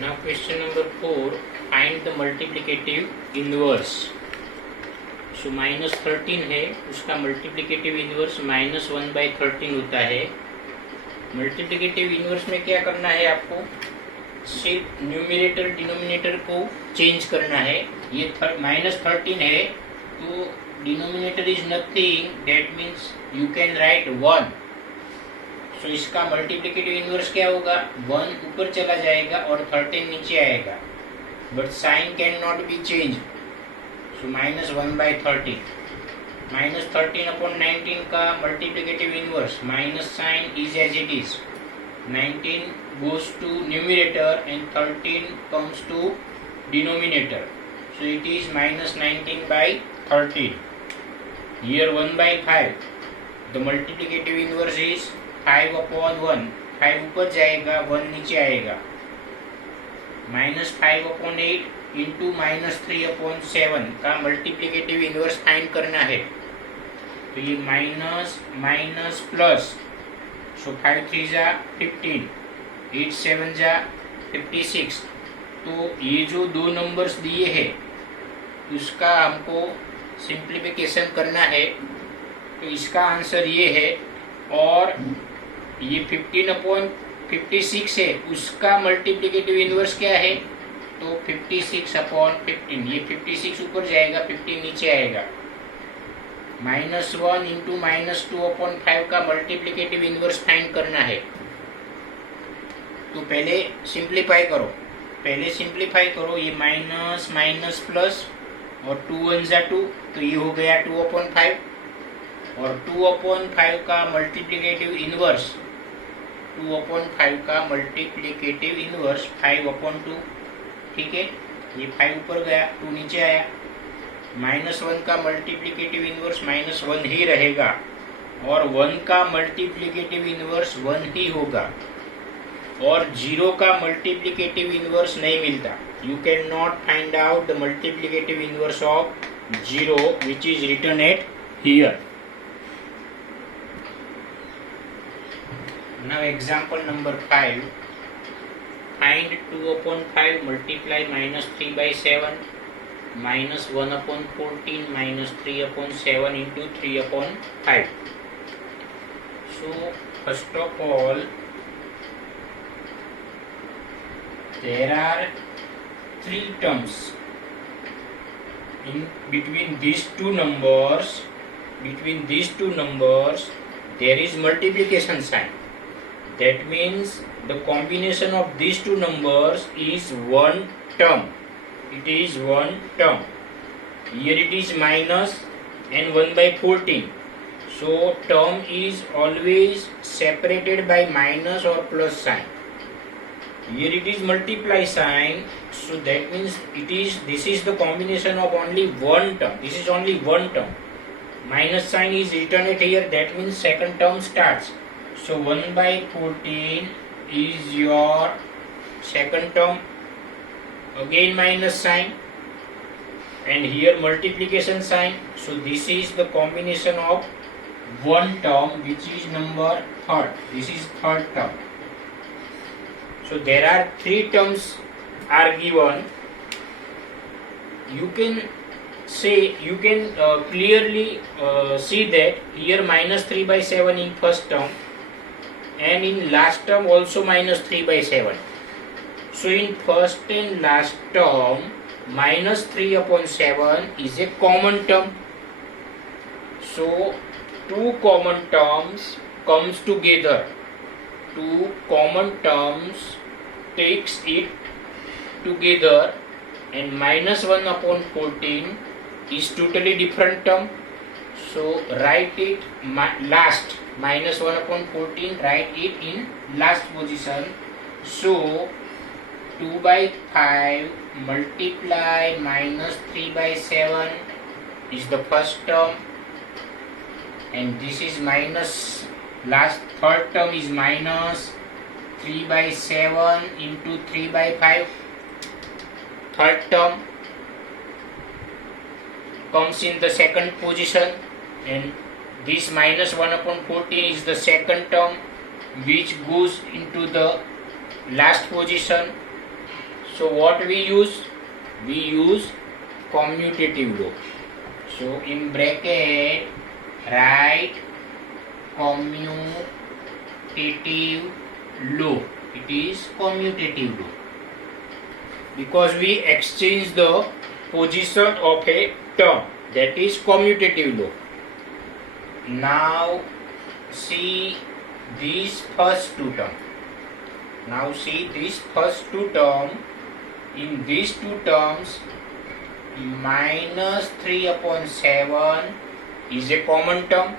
Now question number 4, find the multiplicative inverse. So -13 है, उसका multiplicative inverse -1/13 होता है. मल्टीप्लिकेटिव इनवर्स में क्या करना है आपको? सिर्फ न्यूमिनेटर डिनोमिनेटर को चेंज करना है. ये -13 है तो denominator is nothing, that means you can write 1. सो इसका मल्टीप्लिकेटिव इनवर्स क्या होगा? 1 ऊपर चला जाएगा और 13 नीचे आएगा, but sign can not be change. So -1/13. -13/19 का multiplicative inverse minus sign is as it is. 19 goes to numerator and 13 comes to denominator. So it is -19/13. Here 1/5. The multiplicative inverse is 5/1. 5 ऊपर जाएगा, 1 नीचे आएगा. -5/8 इंटू -3/7 का multiplicative inverse find करना है. तो ये माइनस माइनस प्लस. सो 5 3 जा 15, 8 7 जा 56. तो ये जो दो नंबर्स दिए हैं उसका हमको सिंप्लीफिकेशन करना है. तो इसका आंसर ये है. और ये 15/56 है, उसका मल्टीप्लिकेटिव इनवर्स क्या है? तो 56/15. ये 56 ऊपर जाएगा, 15 नीचे आएगा. -1 इंटू -2/5 का मल्टीप्लिकेटिव इनवर्स फाइंड करना है. तो पहले सिंप्लीफाई करो. ये माइनस माइनस प्लस और 2 1 जा 2, तो ये हो गया 2/5. और 2/5 का मल्टीप्लिकेटिव इनवर्स 5/2. ठीक है, ये 5 ऊपर गया, 2 नीचे आया. -1 का मल्टीप्लिकेटिव इनवर्स -1 ही रहेगा और 1 का मल्टीप्लिकेटिव इनवर्स 1 ही होगा. और 0 का मल्टीप्लिकेटिव इनवर्स नहीं मिलता. You can not find out the multiplicative inverse of 0 which is written at here. Now example number 5. Find 2/5 multiply -3/7 -1/14 -3/7 into 3/5. So first of all, there are 3 terms in between these two numbers. There is multiplication sign. That means the combination of these two numbers is one term. It is one term. Here it is minus and 1/14. So term is always separated by minus or plus sign. Here it is multiply sign. So that means this is the combination of only one term. This is only one term. Minus sign is written at here. That means second term starts. So 1/14 is your second term. Again minus sign and here multiplication sign. So this is the combination of one term which is number third. This is third term. So there are 3 terms are given. You can clearly see that here -3/7 in first term and in last term also -3/7. So in first and last term -3/7 is a common term. So 2 common terms comes together. 2 common terms takes it together and -1/14 is totally different term. So write it last. -1/14, write it in last position. So 2/5 multiply -3/7 is the first term, and this is minus. Last third term is minus 3/7 into 3/5. Third term comes in the second position, and this -1/14 is the second term which goes into the last position. So what we use? We use commutative law. So in bracket write commutative law. It is commutative law because we exchange the position of a term, that is commutative law. Now see these first two terms. Now see these first two terms. In these two terms, minus 3 upon 7 is a common term.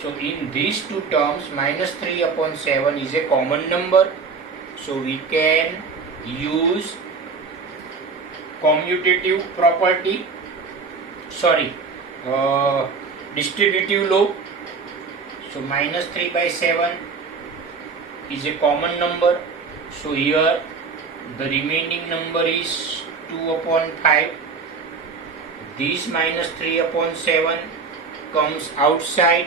So in these two terms, minus 3 upon 7 is a common number. So we can use commutative property, distributive law. So minus 3 by 7 is a common number. So here the remaining number is 2 upon 5. This minus 3 upon 7 comes outside.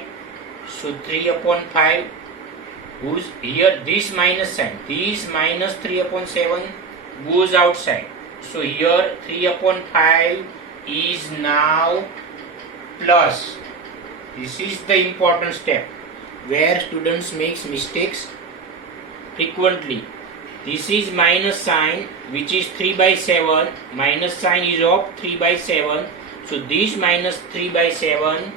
So 3 upon 5, whose here this minus sign, this minus 3 upon 7 goes outside. So here 3 upon 5 is now plus. This is the important step where students makes mistakes frequently. This is minus sign which is 3 by 7, minus sign is of 3 by 7. So this minus 3 by 7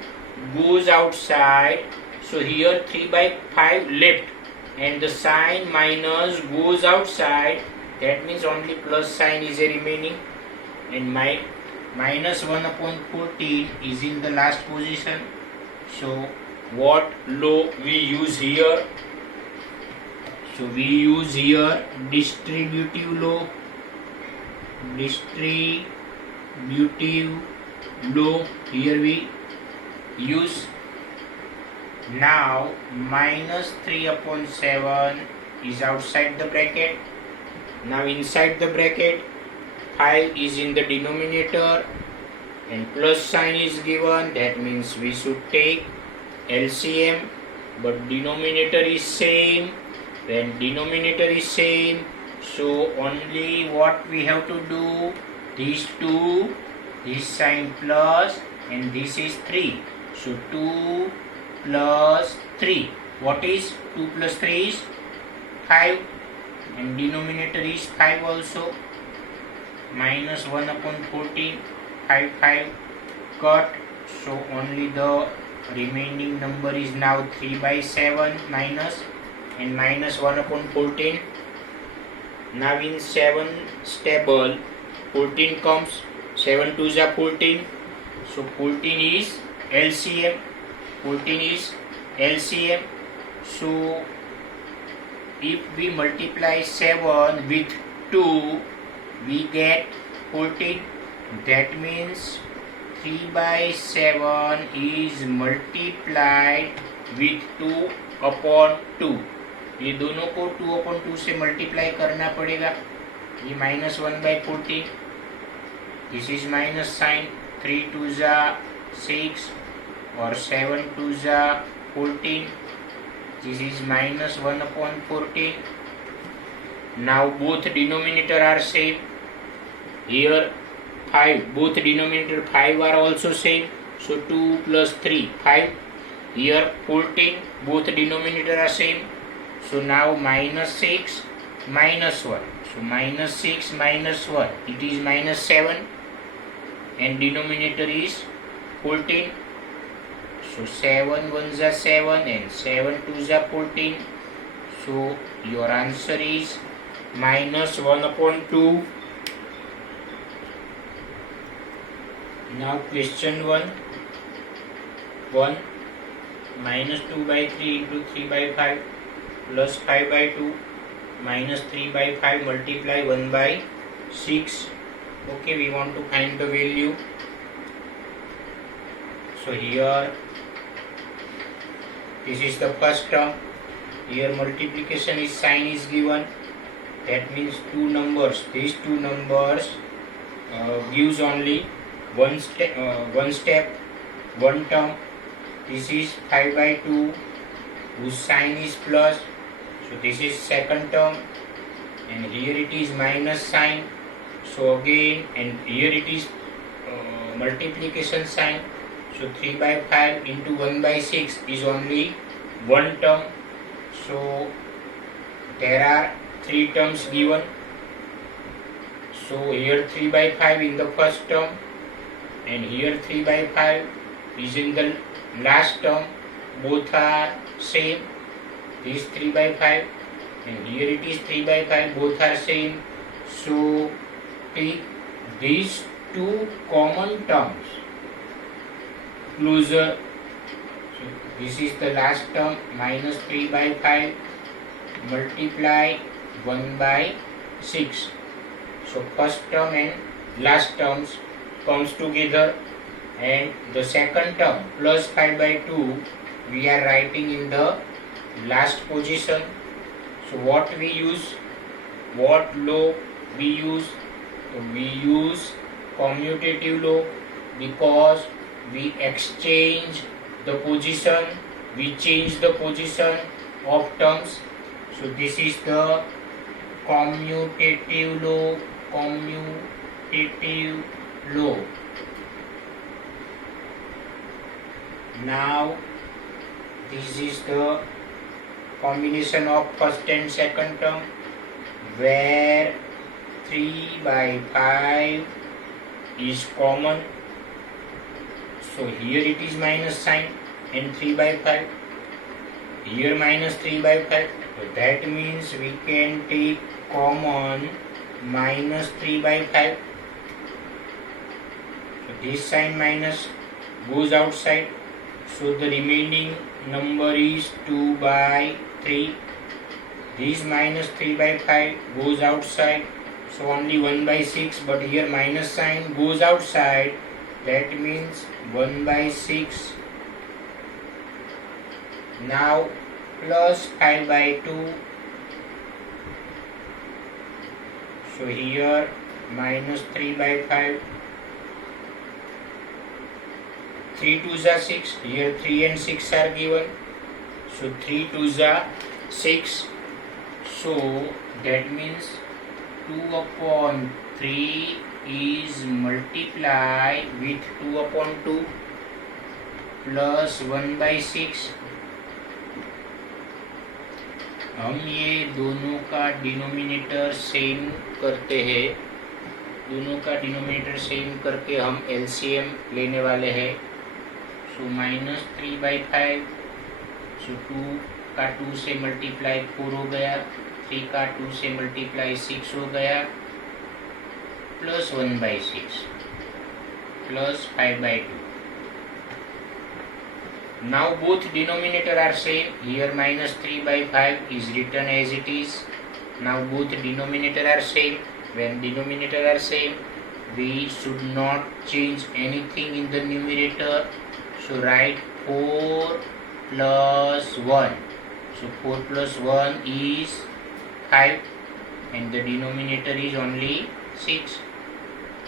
goes outside. So here 3 by 5 left and the sign minus goes outside. That means only plus sign is remaining, and my minus 1 upon 14 is in the last position. So what law we use here? So we use here distributive law. Distributive law here we use. Now minus 3 upon 7 is outside the bracket. Now inside the bracket 5 is in the denominator and plus sign is given. That means we should take LCM, but denominator is same. When denominator is same, so only what we have to do, these two, this sign plus and this is 3. So 2 plus 3. What is 2 plus 3 is 5 and denominator is 5 also. Minus 1 upon 14, 5 cut. So only the remaining number is now 3 by 7 minus and minus 1 upon 14. Now in 7 stable 14 comes, 7 2s are 14. So 14 is LCM. 14 is LCM. So if we multiply 7 with 2, we get 14. That means 3 by 7 is multiplied with 2 upon 2. ये दोनों को 2 upon 2 से multiply करना पड़ेगा. ये minus 1 by 14. This is minus sign. 3 2s are 6 or 7 2s are 14. This is minus 1 upon 14. Now both denominator are same. Here 5, both denominator 5 are also same. So 2 plus 3, 5. Here 14, both denominator are same. So now minus 6 minus 1. So minus 6 minus 1, it is minus 7 and denominator is 14. So 7 1s are 7 and 7 2s are 14. So your answer is minus 1 upon 2. Now question 1. Minus 2 by 3 into 3 by 5 plus 5 by 2 minus 3 by 5 multiply 1 by 6. Okay, we want to find the value. So here this is the first term. Here multiplication is sign is given. That means two numbers. These two numbers gives only one step, one term. This is 5 by 2 whose sign is plus. So this is second term. and here it is minus sign. So again, and here it is multiplication sign. So 3 by 5 into 1 by 6 is only one term. So there are 3 terms given. So here 3 by 5 in the first term, and here 3 by 5 is in the last term. Both are same. This 3 by 5 and here it is 3 by 5, both are same. So take these two common terms closer. So this is the last term, minus 3 by 5 multiply 1 by 6. So first term and last terms comes together, and the second term plus 5 by 2 we are writing in the last position. So what we use, what law we use? So we use commutative law, because we exchange the position, we change the position of terms. So this is the commutative law, commutative law. Now this is the combination of first and second term, where 3 by 5 is common. So here it is minus sign and 3 by 5, here minus 3 by 5. So that means we can take common minus 3 by 5. So this sign minus goes outside. So the remaining number is 2 by 3. This minus 3 by 5 goes outside. So only 1 by 6, but here minus sign goes outside. That means 1 by 6. Now plus 5 by 2. So here minus 3 by 5. 3 2s are 6. Here 3 and 6 are given. So 3 2s are 6. So that means 2 upon 3 is multiplied with 2 upon 2 plus 1 by 6. हम ये दोनों का denominator same करते हैं, दोनों का denominator same करके हम एलसीएम लेने वाले हैं. So minus 3 by 5. सो 2 का 2 से मल्टीप्लाई 4 हो गया, 3 का 2 से मल्टीप्लाई 6 हो गया, plus 1 by 6 plus 5 by 2. Now both denominator are same. Here minus 3 by 5 is written as it is. Now both denominator are same. When denominator are same, we should not change anything in the numerator. So write 4 plus 1. So 4 plus 1 is 5, and the denominator is only 6,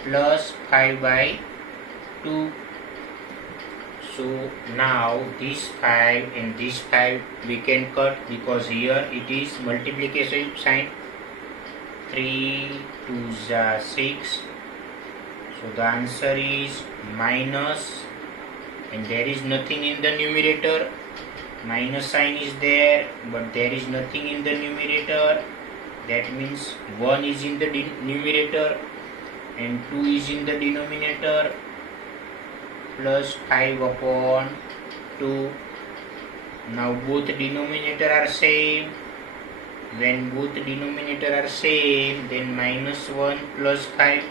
plus 5 by 2. So now this 5 and this 5 we can cut, because here it is multiplication sign. 3 2s are 6. So the answer is minus, and there is nothing in the numerator. Minus sign is there, but there is nothing in the numerator. That means 1 is in the numerator and 2 is in the denominator, plus 5 upon 2. Now both denominator are same. When both denominator are same, then minus 1 plus 5,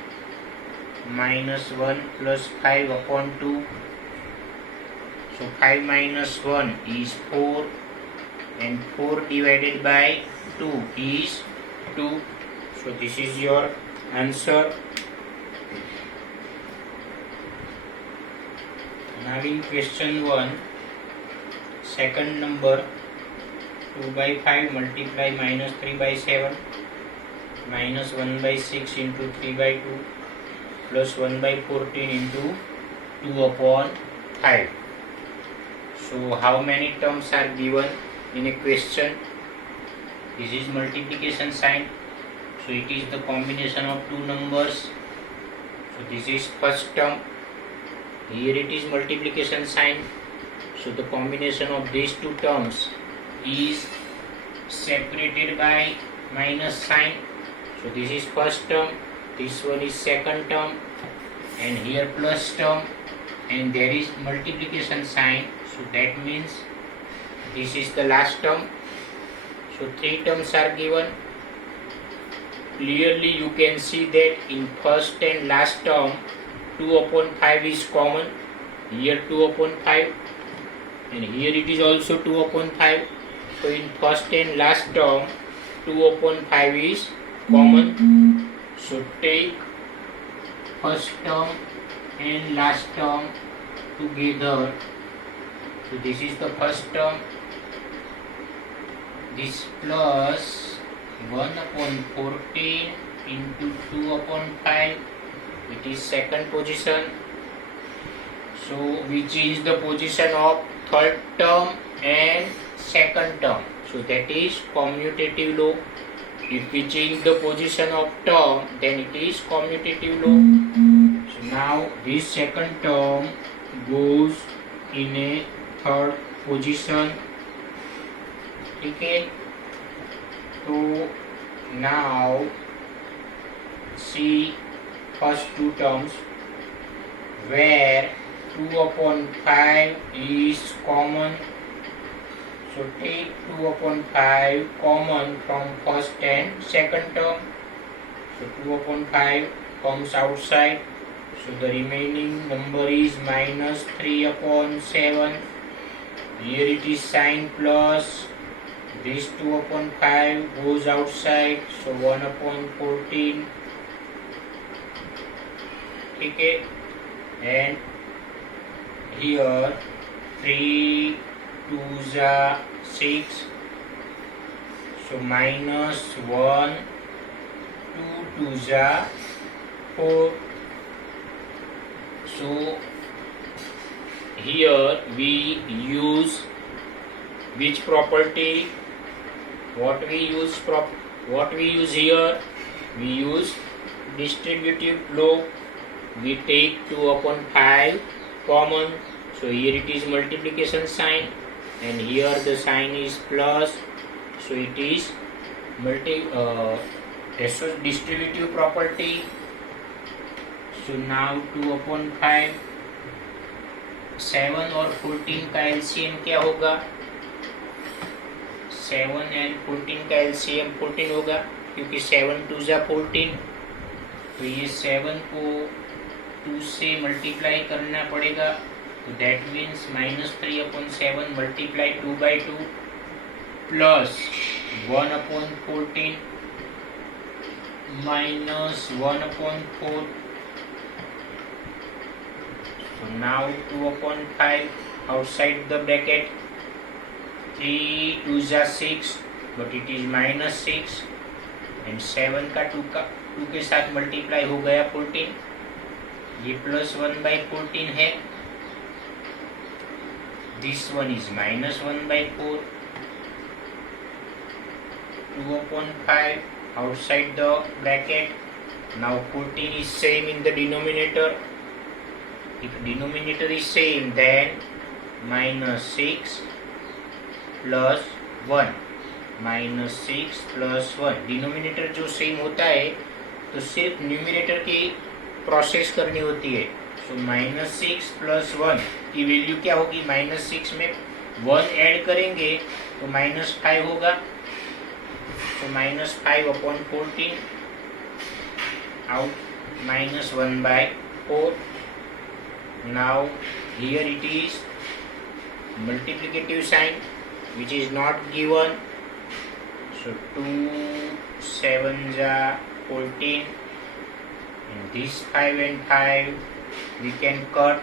minus 1 plus 5 upon 2. So 5 minus 1 is 4, and 4 divided by 2 is 2. So this is your answer. Now in question 1, second number, 2 by 5 multiply minus 3 by 7 minus 1 by 6 into 3 by 2 plus 1 by 14 into 2 upon 5. So how many terms are given in a question? This is multiplication sign. So it is the combination of two numbers. So this is first term. Here it is multiplication sign. So the combination of these two terms is separated by minus sign. So this is first term, this one is second term, and here plus term, and there is multiplication sign. So that means this is the last term. So three terms are given. Clearly you can see that in first and last term 2 upon 5 is common. Here 2 upon 5, and here it is also 2 upon 5. So in first and last term 2 upon 5 is common. So take first term and last term together. So this is the first term. This plus 1 upon 14 into 2 upon 5. It is second position. So we change the position of third term and second term. So that is commutative law. If we change the position of term, then it is commutative law. So now this second term goes in a third position. Okay. So now see first two terms where 2 upon 5 is common. So take 2 upon 5 common from first and second term. So 2 upon 5 comes outside. So the remaining number is minus 3 upon 7. Here it is sign plus. This 2 upon 5 goes outside. So 1 upon 14. Okay. And here 3 2s are 6. So minus 1, 2 2s are 4. So here we use which property? What we use here? We use distributive law. We take 2 upon 5 common. So here it is multiplication sign, and here the sign is plus. So it is distributive property. So now 2 upon 5, 7 और 14 का LCM क्या होगा? 7 and 14 का LCM 14 होगा, क्योंकि 7 2 जा 14. तो ये 7 को 2 से मल्टीप्लाई करना पड़ेगा. तो that means minus 3 upon 7 multiply 2 by 2 plus 1 upon 14 minus 1 upon 4. So now 2 upon 5 outside the bracket. 3 2 जा 6, but it is minus 6, and 7 का 2 के साथ मल्टीप्लाई हो गया 14. ये प्लस 1 by 14 है. This one is minus 1 by 4. 2 upon 5 outside the bracket. Now 14 is same in the denominator. If denominator is same, then minus 6 plus 1. Minus 6 plus 1. Denominator जो same होता है तो सिर्फ न्यूमिनेटर की प्रोसेस करनी होती है. सो माइनस 6 प्लस 1 की वैल्यू क्या होगी? माइनस 6 में 1 ऐड करेंगे तो माइनस 5 होगा. So minus 5 upon 14 out minus 1 by 4. Now here it is multiplicative sign which is not given. So 2 7s are 14, and this 5 and 5 we can cut.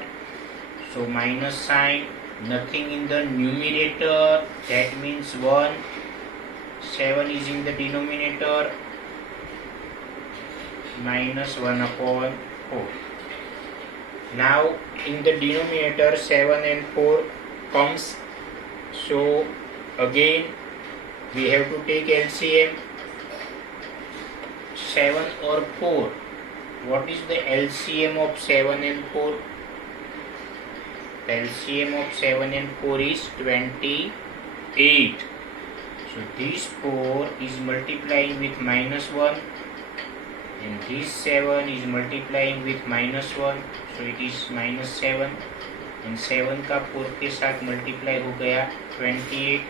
So minus sign, nothing in the numerator, that means 1. 7 is in the denominator, minus 1 upon 4. Now in the denominator 7 and 4 comes. So again we have to take LCM. 7 or 4, what is the LCM of 7 and 4? The LCM of 7 and 4 is 28. So this 4 is multiplying with -1 and this 7 is multiplying with -1, so it is -7 and 7 का 4 के साथ multiply हो गया 28.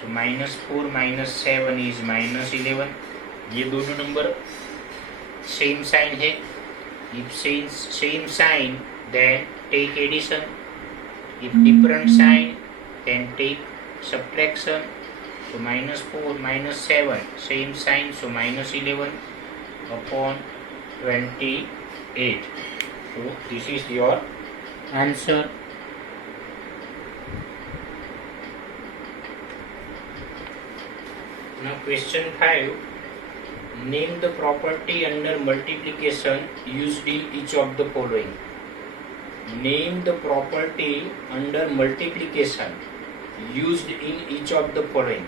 So -4 -7 is -11. ये दोनों number same sign है. If same sign, then take addition. If different sign, then take subtraction. So -4 -7 same sign, so -11 upon 28. So this is your answer. Now question 5. Name the property under multiplication used in each of the following. Name the property under multiplication used in each of the following.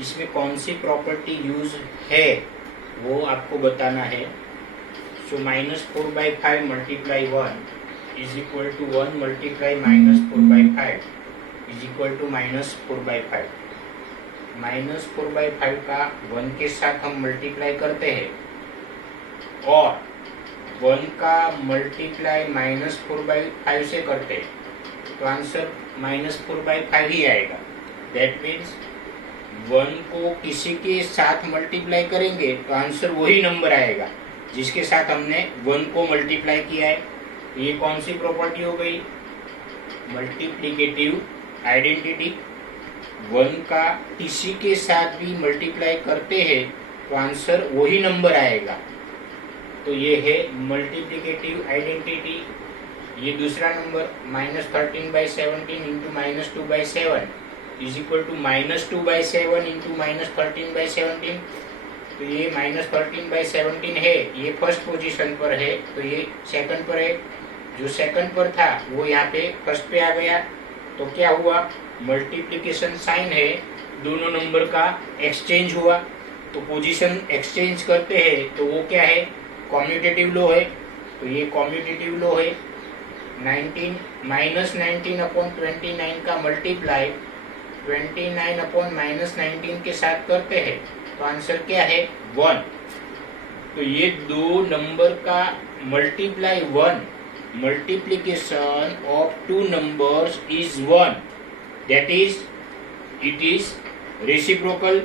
इसमें कौन सी property use है वो आपको बताना है. So -4/5 multiply 1 is equal to 1 multiply -4/5 is equal to -4/5. -4/5 का 1 के साथ हम मल्टीप्लाई करते हैं और 1 का मल्टीप्लाई -4/5 से करते हैं तो आंसर -4/5 ही आएगा. दैट मीन्स 1 को किसी के साथ मल्टीप्लाई करेंगे तो आंसर वही नंबर आएगा जिसके साथ हमने 1 को मल्टीप्लाई किया है. ये कौन सी प्रॉपर्टी हो गई? Multiplicative identity. 1 का किसी के साथ भी मल्टीप्लाई करते हैं तो आंसर वही नंबर आएगा. तो ये है मल्टीप्लिकेटिव आइडेंटिटी. ये दूसरा नंबर -13/17 into -2/7 is equal to -2/7 into -13/17. तो ये -13/17 है, ये फर्स्ट पोजीशन पर है, तो ये सेकंड पर है. जो सेकंड पर था वो यहाँ पे फर्स्ट पे आ गया. तो क्या हुआ? मल्टीप्लिकेशन साइन है, दोनों नंबर का एक्सचेंज हुआ. तो पोजीशन एक्सचेंज करते हैं तो वो क्या है? कॉम्यूटेटिव लॉ है. तो ये कॉम्यूटेटिव लॉ है. 19 अपॉन 29 का मल्टीप्लाई 29 अपॉन -19 के साथ करते हैं तो आंसर क्या है? 1. तो ये दो नंबर का multiply 1. Multiplication of two numbers is 1. That is it is reciprocal.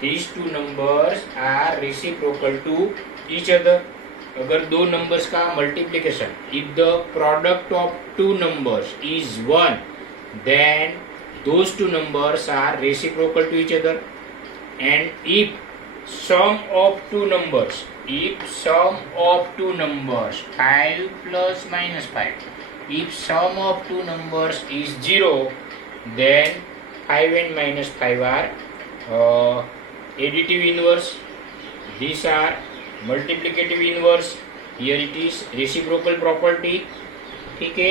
These two numbers are reciprocal to each other. अगर दो नंबर्स का multiplication, if the product of two numbers is 1, then those two numbers are reciprocal to each other. And if sum of two numbers, 5 plus -5, if sum of two numbers is 0, then 5 and -5 are additive inverse. These are multiplicative inverse. Here it is reciprocal property. ठीक है.